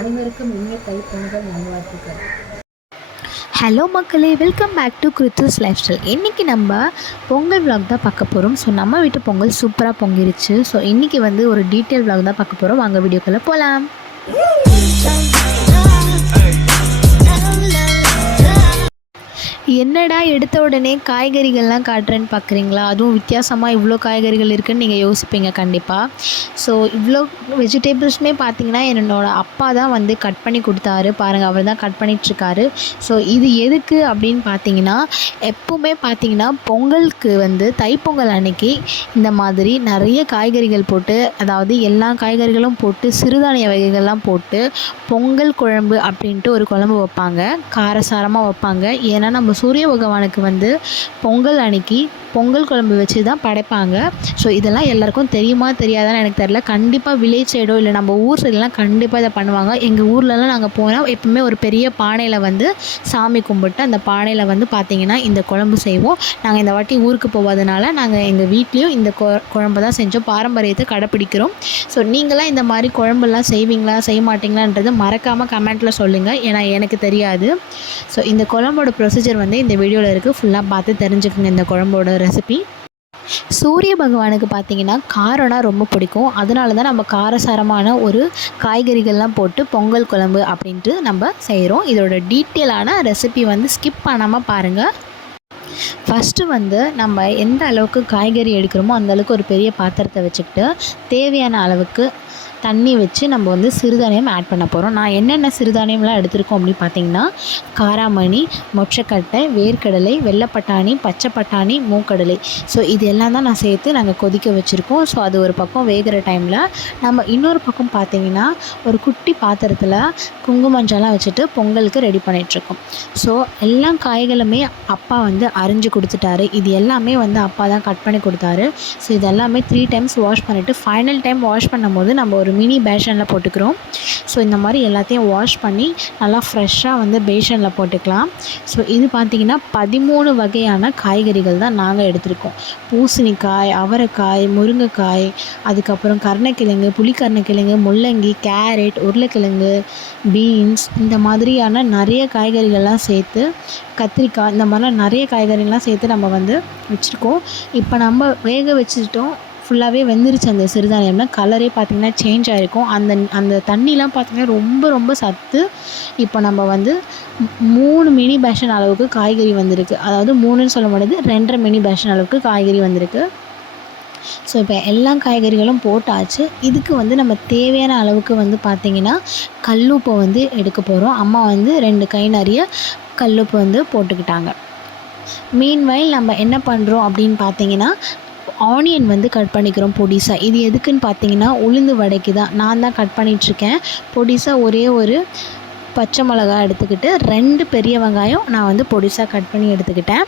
அனைவருக்கும் இனிய தைப்பொங்கல் நல்வாழ்த்துக்கள். ஹலோ மக்களே, வெல்கம் பேக் டு கிருத்துஸ் லைஃப் ஸ்டைல். இன்றைக்கி நம்ம பொங்கல் விலாக் தான் பார்க்க போகிறோம். ஸோ நம்ம வீட்டு பொங்கல் சூப்பராக பொங்கிருச்சு. ஸோ இன்றைக்கி வந்து ஒரு டீட்டெயில் விலாக் தான் பார்க்க போகிறோம். வாங்க வீடியோக்குள்ளே போகலாம். என்னடா எடுத்த உடனே காய்கறிகள்லாம் காட்டுறேன்னு பார்க்குறீங்களா? அதுவும் வித்தியாசமாக இவ்வளோ காய்கறிகள் இருக்குதுன்னு நீங்கள் யோசிப்பீங்க கண்டிப்பாக. ஸோ இவ்வளோ வெஜிடபிள்ஸுமே பார்த்திங்கன்னா என்னோடய அப்பா தான் வந்து கட் பண்ணி கொடுத்தாரு. பாருங்கள், அவர் தான் கட் பண்ணிகிட்ருக்காரு. ஸோ இது எதுக்கு அப்படின்னு பார்த்தீங்கன்னா, எப்போவுமே பார்த்திங்கன்னா பொங்கலுக்கு வந்து தைப்பொங்கல் அன்னைக்கு இந்த மாதிரி நிறைய காய்கறிகள் போட்டு, அதாவது எல்லா காய்கறிகளும் போட்டு சிறுதானிய வகைகள்லாம் போட்டு பொங்கல் குழம்பு அப்படின்ட்டு ஒரு குழம்பு வைப்பாங்க. காரசாரமாக வைப்பாங்க. ஏன்னா நம்ம சூரிய பகவானுக்கு வந்து பொங்கல் அன்னைக்கு பொங்கல் குழம்பு வச்சு தான் படைப்பாங்க. ஸோ இதெல்லாம் எல்லாருக்கும் தெரியுமா தெரியாதான்னு எனக்கு தெரியல. கண்டிப்பாக வில்லேஜ் சைடோ இல்லை நம்ம ஊர் சைடெலாம் கண்டிப்பாக இதை பண்ணுவாங்க. எங்கள் ஊர்லலாம் நாங்கள் போனால் எப்பவுமே ஒரு பெரிய பானையில் வந்து சாமி கும்பிட்டு அந்த பானையில் வந்து பார்த்திங்கன்னா இந்த குழம்பு செய்வோம். நாங்கள் இந்த வாட்டி ஊருக்கு போகாதனால நாங்கள் எங்கள் வீட்லேயும் இந்த குழம்பு தான் செஞ்சோம். பாரம்பரியத்தை கடைப்பிடிக்கிறோம். ஸோ நீங்களாம் இந்த மாதிரி குழம்புலாம் செய்வீங்களா செய்ய மாட்டிங்களான்றது மறக்காமல் கமெண்ட்டில் சொல்லுங்கள். ஏன்னா எனக்கு தெரியாது. ஸோ இந்த குழம்போட ப்ரொசீஜர் வந்து இந்த வீடியோவில் இருக்குது. ஃபுல்லாக பார்த்து தெரிஞ்சுக்கோங்க இந்த குழம்போட ரெசிபி. சூரிய பகவானுக்கு பார்த்திங்கன்னா காரம்னா ரொம்ப பிடிக்கும். அதனால தான் நம்ம காரசாரமான ஒரு காய்கறிகள்லாம் போட்டு பொங்கல் குழம்பு அப்படின்ட்டு நம்ம செய்கிறோம். இதோட டீட்டெயிலான ரெசிபி வந்து ஸ்கிப் பண்ணாமல் பாருங்கள். ஃபஸ்ட்டு வந்து நம்ம எந்த அளவுக்கு காய்கறி எடுக்கிறோமோ அந்தளவுக்கு ஒரு பெரிய பாத்திரத்தை வச்சுக்கிட்டு தேவையான அளவுக்கு தண்ணி வச்சு நம்ம வந்து சிறுதானியம் ஆட் பண்ண போகிறோம். நான் என்னென்ன சிறுதானியம்லாம் எடுத்திருக்கோம் அப்படின்னு பார்த்தீங்கன்னா, காராமணி, மொச்சக்கட்டை, வேர்க்கடலை, வெள்ளைப்பட்டாணி, பச்சை பட்டாணி, மூக்கடலை. ஸோ இது எல்லாம் தான் நான் சேர்த்து நாங்கள் கொதிக்க வச்சுருக்கோம். ஸோ அது ஒரு பக்கம் வேகிற டைமில் நம்ம இன்னொரு பக்கம் பார்த்திங்கன்னா ஒரு குட்டி பாத்திரத்தில் குங்குமஞ்சள்லாம் வச்சுட்டு பொங்கலுக்கு ரெடி பண்ணிகிட்ருக்கோம். ஸோ எல்லா காய்களுமே அப்பா வந்து அரிஞ்சு கொடுத்துட்டாரு. இது எல்லாமே வந்து அப்பா தான் கட் பண்ணி கொடுத்தாரு. ஸோ இது எல்லாமே 3 டைம்ஸ் வாஷ் பண்ணிவிட்டு ஃபைனல் டைம் வாஷ் பண்ணும்போது நம்ம ஒரு மினி பேஷனில் போட்டுக்கிறோம். ஸோ இந்த மாதிரி எல்லாத்தையும் வாஷ் பண்ணி நல்லா ஃப்ரெஷ்ஷாக வந்து பேஷனில் போட்டுக்கலாம். ஸோ இது பார்த்திங்கன்னா 13 வகையான காய்கறிகள் தான் நாங்கள் எடுத்திருக்கோம். பூசணிக்காய், அவரைக்காய், முருங்கைக்காய், அதுக்கப்புறம் கருணக்கிழங்கு, புளிக்கருணக்கிழங்கு, முள்ளங்கி, கேரட், உருளைக்கிழங்கு, பீன்ஸ், இந்த மாதிரியான நிறைய காய்கறிகள்லாம் சேர்த்து, கத்திரிக்காய், இந்த மாதிரிலாம் நிறைய காய்கறிகள்லாம் சேர்த்து நம்ம வந்து வச்சுருக்கோம். இப்போ நம்ம வேக வச்சுட்டோம். ஃபுல்லாகவே வெந்துருச்சு. அந்த சிறுதானியம்லாம் கலரே பார்த்திங்கன்னா சேஞ்ச் ஆகிருக்கும். அந்த தண்ணிலாம் பார்த்திங்கன்னா ரொம்ப ரொம்ப சத்து. இப்போ நம்ம வந்து 3 மினி பேஷன் அளவுக்கு காய்கறி வந்திருக்கு. அதாவது 3ன்னு சொல்ல முடியாது, 2.5 மினி பேஷன் அளவுக்கு காய்கறி வந்திருக்கு. ஸோ இப்போ எல்லா காய்கறிகளும் போட்டாச்சு. இதுக்கு வந்து நம்ம தேவையான அளவுக்கு வந்து பார்த்திங்கன்னா கல்லுப்பை வந்து எடுக்க போகிறோம். அம்மா வந்து 2 கை நிறைய கல்லுப்பு வந்து போட்டுக்கிட்டாங்க. மீன்வைல் நம்ம என்ன பண்ணுறோம் அப்படின்னு பார்த்திங்கன்னா, ஆனியன் வந்து கட் பண்ணிக்கிறோம் பொடிசாக. இது எதுக்குன்னு பார்த்தீங்கன்னா உளுந்து வடைக்கு தான். நான் தான் கட் பண்ணிகிட்ருக்கேன். பொடிசாக ஒரே ஒரு பச்சை மிளகாய் எடுத்துக்கிட்டு 2 பெரிய வெங்காயம் நான் வந்து பொடிசாக கட் பண்ணி எடுத்துக்கிட்டேன்.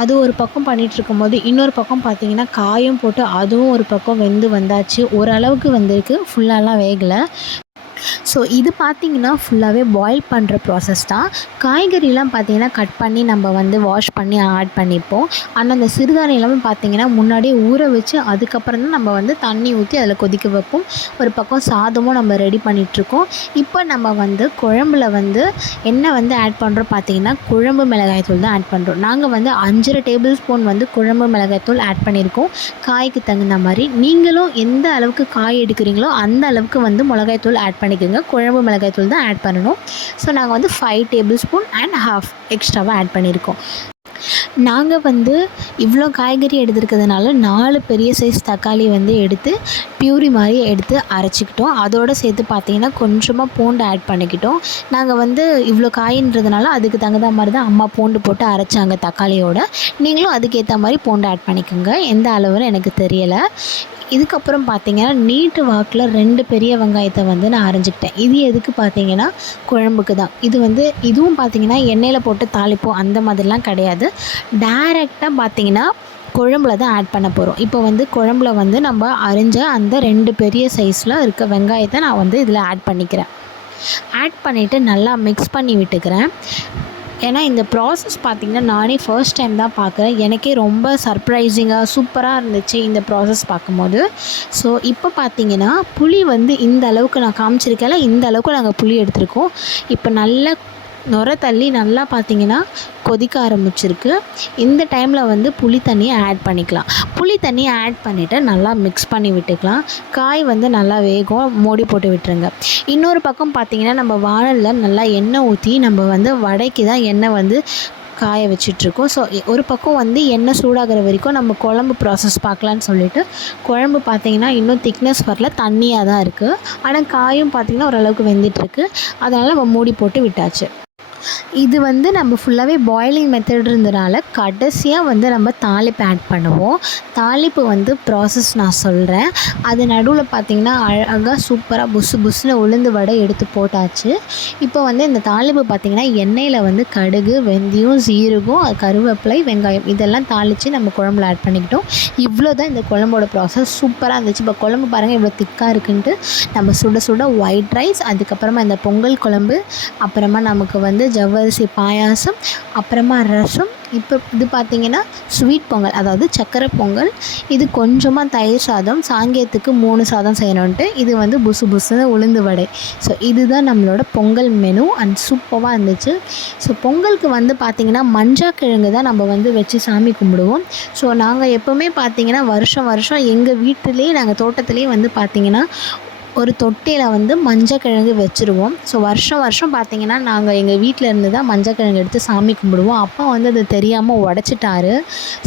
அது ஒரு பக்கம் பண்ணிகிட்ருக்கும்போது இன்னொரு பக்கம் பார்த்திங்கன்னா காயும் போட்டு அதுவும் ஒரு பக்கம் வெந்து வந்தாச்சு. ஓரளவுக்கு வந்திருக்கு, ஃபுல்லாலாம் வேகலை. ஸோ இது பார்த்திங்கன்னா ஃபுல்லாகவே பாயில் பண்ணுற ப்ராசஸ் தான். காய்கறிலாம் பார்த்திங்கன்னா கட் பண்ணி நம்ம வந்து வாஷ் பண்ணி ஆட் பண்ணிப்போம். ஆனால் அந்த சிறுதானியெல்லாம் பார்த்திங்கன்னா முன்னாடியே ஊற வச்சு அதுக்கப்புறம் தான் நம்ம வந்து தண்ணி ஊற்றி அதில் கொதிக்க வைப்போம். ஒரு பக்கம் சாதமும் நம்ம ரெடி பண்ணிகிட்ருக்கோம். இப்போ நம்ம வந்து குழம்புல வந்து என்ன வந்து ஆட் பண்ணுறோம் பார்த்திங்கன்னா குழம்பு மிளகாய்த்தூள் தான் ஆட் பண்ணுறோம். நாங்கள் வந்து 5 டேபிள் ஸ்பூன் வந்து குழம்பு மிளகாய்த்தூள் ஆட் பண்ணியிருக்கோம். காய்க்கு தகுந்த மாதிரி நீங்களும் எந்த அளவுக்கு காய் எடுக்கிறீங்களோ அந்த அளவுக்கு வந்து மிளகாய்த்தூள் ஆட் பண்ணிக்கோங்க. குழம்பு மிளகாய்த்தூள் தான் ஆட் பண்ணணும். ஸோ நாங்கள் வந்து 5 டேபிள் ஸ்பூன் அண்ட் ஹாஃப் எக்ஸ்ட்ராவாக ஆட் பண்ணியிருக்கோம். நாங்கள் வந்து இவ்வளோ காய்கறி எடுத்துருக்கிறதுனால 4 பெரிய சைஸ் தக்காளி வந்து எடுத்து பியூரி மாதிரி எடுத்து அரைச்சிக்கிட்டோம். அதோடு சேர்த்து பார்த்திங்கன்னா கொஞ்சமாக பூண்டு ஆட் பண்ணிக்கிட்டோம். நாங்கள் வந்து இவ்வளோ காயின்றதுனால அதுக்கு தகுந்த மாதிரி தான் அம்மா பூண்டு போட்டு அரைச்சாங்க தக்காளியோட. நீங்களும் அதுக்கேற்ற மாதிரி பூண்டு ஆட் பண்ணிக்கோங்க. எந்த அளவுன்னு எனக்கு தெரியலை. இதுக்கப்புறம் பார்த்திங்கன்னா நீட்டு வாக்கில் 2 பெரிய வெங்காயத்தை வந்து நான் அரைஞ்சிக்கிட்டேன். இது எதுக்கு பார்த்திங்கன்னா குழம்புக்கு தான். இதுவும் பார்த்திங்கன்னா எண்ணெயில் போட்டு தாளிப்போம் அந்த மாதிரிலாம் கிடையாது. டைரெக்டாக பார்த்திங்கன்னா குழம்புல தான் ஆட் பண்ண போகிறோம். இப்போ வந்து குழம்புல வந்து நம்ம அரிஞ்ச அந்த 2 பெரிய சைஸில் இருக்க வெங்காயத்தை நான் வந்து இதில் ஆட் பண்ணிக்கிறேன். ஆட் பண்ணிவிட்டு நல்லா மிக்ஸ் பண்ணி விட்டுக்கிறேன். ஏன்னா இந்த ப்ராசஸ் பார்த்திங்கன்னா நானே ஃபர்ஸ்ட் டைம் தான் பார்க்குறேன். எனக்கே ரொம்ப சர்ப்ரைசிங்காக சூப்பராக இருந்துச்சு இந்த ப்ராசஸ் பார்க்கும்போது. ஸோ இப்போ பார்த்திங்கன்னா புளி வந்து இந்த அளவுக்கு நான் காமிச்சிருக்கேன்ல, இந்த அளவுக்கு நாங்கள் புளி எடுத்திருக்கோம். இப்போ நல்லா நுர தள்ளி நல்லா பார்த்திங்கன்னா கொதிக்க ஆரம்பிச்சிருக்கு. இந்த டைமில் வந்து புளி தண்ணியை ஆட் பண்ணிக்கலாம். புளி தண்ணியை ஆட் பண்ணிவிட்டு நல்லா மிக்ஸ் பண்ணி விட்டுக்கலாம். காய் வந்து நல்லா வேகும், மூடி போட்டு விட்டுருங்க. இன்னொரு பக்கம் பார்த்திங்கன்னா நம்ம வானலில் நல்லா எண்ணெய் ஊற்றி நம்ம வந்து வடைக்கு தான் எண்ணெய் வந்து காய வச்சிட்ருக்கோம். ஸோ ஒரு பக்கம் வந்து எண்ணெய் சூடாகிற வரைக்கும் நம்ம குழம்பு ப்ராசஸ் பார்க்கலான்னு சொல்லிட்டு குழம்பு பார்த்திங்கன்னா இன்னும் திக்னஸ் வரல, தண்ணியாக தான் இருக்குது. ஆனால் காயும் பார்த்திங்கன்னா ஓரளவுக்கு வெந்துட்டுருக்கு. அதனால் நம்ம மூடி போட்டு விட்டாச்சு. இது வந்து நம்ம ஃபுல்லாகவே பாயிலிங் மெத்தட் இருந்தனால கடைசியாக வந்து நம்ம தாளிப்பு ஆட் பண்ணுவோம். தாளிப்பு வந்து ப்ராசஸ் நான் சொல்கிறேன். அது நடுவில் பார்த்திங்கன்னா அழகாக சூப்பராக புஸ்ஸுன்னு உளுந்து வடை எடுத்து போட்டாச்சு. இப்போ வந்து இந்த தாளிப்பு பார்த்திங்கன்னா எண்ணெயில் வந்து கடுகு, வெந்தயம், சீரகம், கருவேப்பிலை, வெங்காயம் இதெல்லாம் தாளித்து நம்ம குழம்புல ஆட் பண்ணிக்கிட்டோம். இவ்வளோ தான் இந்த குழம்போட ப்ராசஸ். சூப்பராக இருந்துச்சு. இப்போ குழம்பு பாருங்கள் இவ்வளோ திக்காக இருக்குன்ட்டு. நம்ம சுட சுட ஒயிட் ரைஸ், அதுக்கப்புறமா இந்த பொங்கல் குழம்பு, அப்புறமா நமக்கு வந்து ஜவ்வரிசி பாயாசம், அப்புறமா ரசம். இப்போ இது பார்த்திங்கன்னா ஸ்வீட் பொங்கல், அதாவது சக்கரை பொங்கல். இது கொஞ்சமாக தயிர் சாதம், சாங்கியத்துக்கு 3 சாதம் செய்யணுன்ட்டு. இது வந்து புஸ்ஸுன்னு உளுந்து வடை. ஸோ இதுதான் நம்மளோட பொங்கல் மெனு அண்ட் சூப்பராக இருந்துச்சு. ஸோ பொங்கலுக்கு வந்து பார்த்திங்கன்னா மஞ்சக்கிழங்கு தான் நம்ம வந்து வச்சு சாமி கும்பிடுவோம். ஸோ நாங்கள் எப்போவுமே பார்த்திங்கன்னா வருஷம் எங்கள் வீட்டிலேயே நாங்கள் தோட்டத்துலேயே வந்து பார்த்திங்கன்னா ஒரு தொட்டியில் வந்து மஞ்சக்கிழங்கு வச்சுருவோம். ஸோ வருஷம் பார்த்திங்கன்னா நாங்கள் எங்கள் வீட்டில் இருந்து தான் மஞ்சக்கிழங்கு எடுத்து சாமி கும்பிடுவோம். அப்பா வந்து அது தெரியாமல் உடச்சிட்டாரு.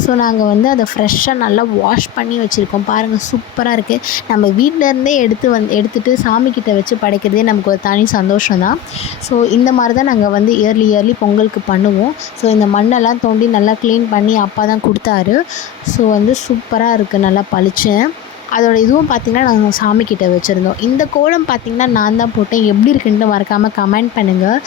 ஸோ நாங்கள் வந்து அதை ஃப்ரெஷ்ஷாக நல்லா வாஷ் பண்ணி வச்சுருக்கோம். பாருங்கள் சூப்பராக இருக்குது. நம்ம வீட்டிலேருந்தே எடுத்துகிட்டு சாமிக்கிட்ட வச்சு படைக்கிறதே நமக்கு ஒரு தனி சந்தோஷம் தான். ஸோ இந்த மாதிரி தான் நாங்கள் வந்து இயர்லி பொங்கலுக்கு பண்ணுவோம். ஸோ இந்த மண்ணெல்லாம் தோண்டி நல்லா க்ளீன் பண்ணி அப்பா தான் கொடுத்தாரு. ஸோ வந்து சூப்பராக இருக்குது, நல்லா பளிச்சேன். அதோட இதுவும் பார்த்திங்கன்னா நாங்கள் சாமிக்கிட்ட வச்சுருந்தோம். இந்த கோலம் பார்த்திங்கன்னா நான் தான் போட்டேன். எப்படி இருக்குன்ட்டு மறக்காமல் கமெண்ட் பண்ணுங்கள்.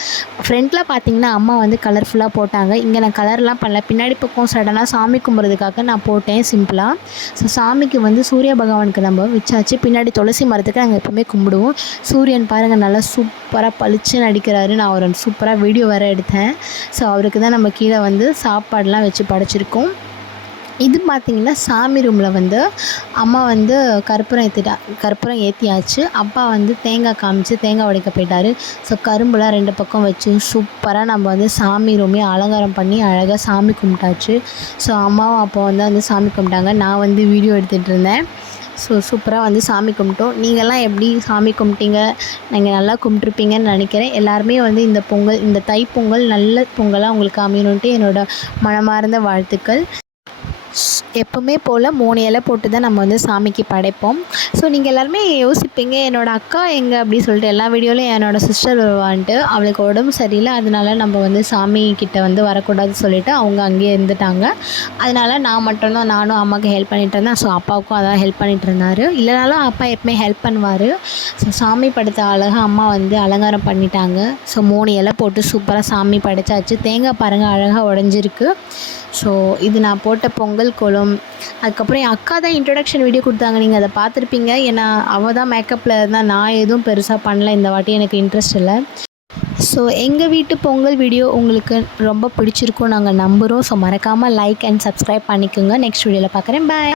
ஃப்ரண்ட்டில் பார்த்திங்கன்னா அம்மா வந்து கலர்ஃபுல்லாக போட்டாங்க. இங்கே நான் கலர்லாம் பண்ணல, பின்னாடி பக்கம் சடனாக சாமி கும்பிட்றதுக்காக நான் போட்டேன் சிம்பிளாக. ஸோ சாமிக்கு வந்து சூரிய பகவானுக்கு நம்ம வச்சாச்சு. பின்னாடி துளசி மரத்துக்கு நாங்கள் எப்போவுமே கும்பிடுவோம். சூரியன் பாருங்கள் நல்லா சூப்பராக பளிச்சுன்னு அடிக்கிறாரு. நான் ஒரு சூப்பராக வீடியோ வேறு எடுத்தேன். ஸோ அவருக்கு தான் நம்ம கீழே வந்து சாப்பாடெலாம் வச்சு படைச்சிருக்கோம். இது பார்த்திங்கன்னா சாமி ரூமில் வந்து அம்மா வந்து கற்பூரம் ஏற்றியாச்சு. அப்பா வந்து தேங்காய் காமிச்சு தேங்காய் உடைக்க போயிட்டார். ஸோ கரும்புலாம் 2 பக்கம் வச்சு சூப்பராக நம்ம வந்து சாமி ரூமே அலங்காரம் பண்ணி அழகாக சாமி கும்பிட்டாச்சு. ஸோ அம்மாவும் அப்போ வந்து சாமி கும்பிட்டாங்க. நான் வந்து வீடியோ எடுத்துகிட்டு இருந்தேன். ஸோ சூப்பராக வந்து சாமி கும்பிட்டோம். நீங்கள்லாம் எப்படி சாமி கும்பிட்டீங்க? நீங்கள் நல்லா கும்பிட்ருப்பீங்கன்னு நினைக்கிறேன். எல்லாருமே வந்து இந்த தைப்பொங்கல் நல்ல பொங்கலாக உங்களுக்கு அமையணுன்ட்டு என்னோடய மனமார்ந்த வாழ்த்துக்கள். எப்போவுமே போல் 3 இலை போட்டு தான் நம்ம வந்து சாமிக்கு படைப்போம். ஸோ நீங்கள் எல்லாருமே யோசிப்பீங்க என்னோடய அக்கா எங்கே அப்படி சொல்லிட்டு. எல்லா வீடியோலையும் என்னோடய சிஸ்டர் வருவான்ட்டு. அவளுக்கு உடம்பு சரியில்லை, அதனால நம்ம வந்து சாமிக்கிட்ட வந்து வரக்கூடாதுன்னு சொல்லிவிட்டு அவங்க அங்கேயே இருந்துட்டாங்க. அதனால் நான் மட்டும்தான் நானும் அம்மாவுக்கு ஹெல்ப் பண்ணிகிட்டு இருந்தேன். ஸோ அப்பாவுக்கும் அதான் ஹெல்ப் பண்ணிகிட்டு இருந்தார். இல்லைனாலும் அப்பா எப்பவுமே ஹெல்ப் பண்ணுவார். ஸோ சாமி படுத்த அழகாக அம்மா வந்து அலங்காரம் பண்ணிட்டாங்க. ஸோ 3 இலை போட்டு சூப்பராக சாமி படைச்சாச்சு. தேங்காய் பாருங்கள் அழகாக உடஞ்சிருக்கு. ஸோ இது நான் போட்ட பொங்கல் கோலம். அதுக்கப்புறம் என் அக்கா தான் இன்ட்ரடக்ஷன் வீடியோ கொடுத்தாங்க, நீங்கள் அதை பார்த்துருப்பீங்க. ஏன்னா அவள் தான் மேக்கப்பில் இருந்தால், நான் எதுவும் பெருசாக பண்ணல இந்த வாட்டி, எனக்கு இன்ட்ரெஸ்ட் இல்லை. ஸோ எங்கள் வீட்டு பொங்கல் வீடியோ உங்களுக்கு ரொம்ப பிடிச்சிருக்கும் நாங்கள் நம்புகிறோம். ஸோ மறக்காமல் லைக் அண்ட் சப்ஸ்கிரைப் பண்ணிக்கோங்க. நெக்ஸ்ட் வீடியோவில் பார்க்குறேன். பாய்.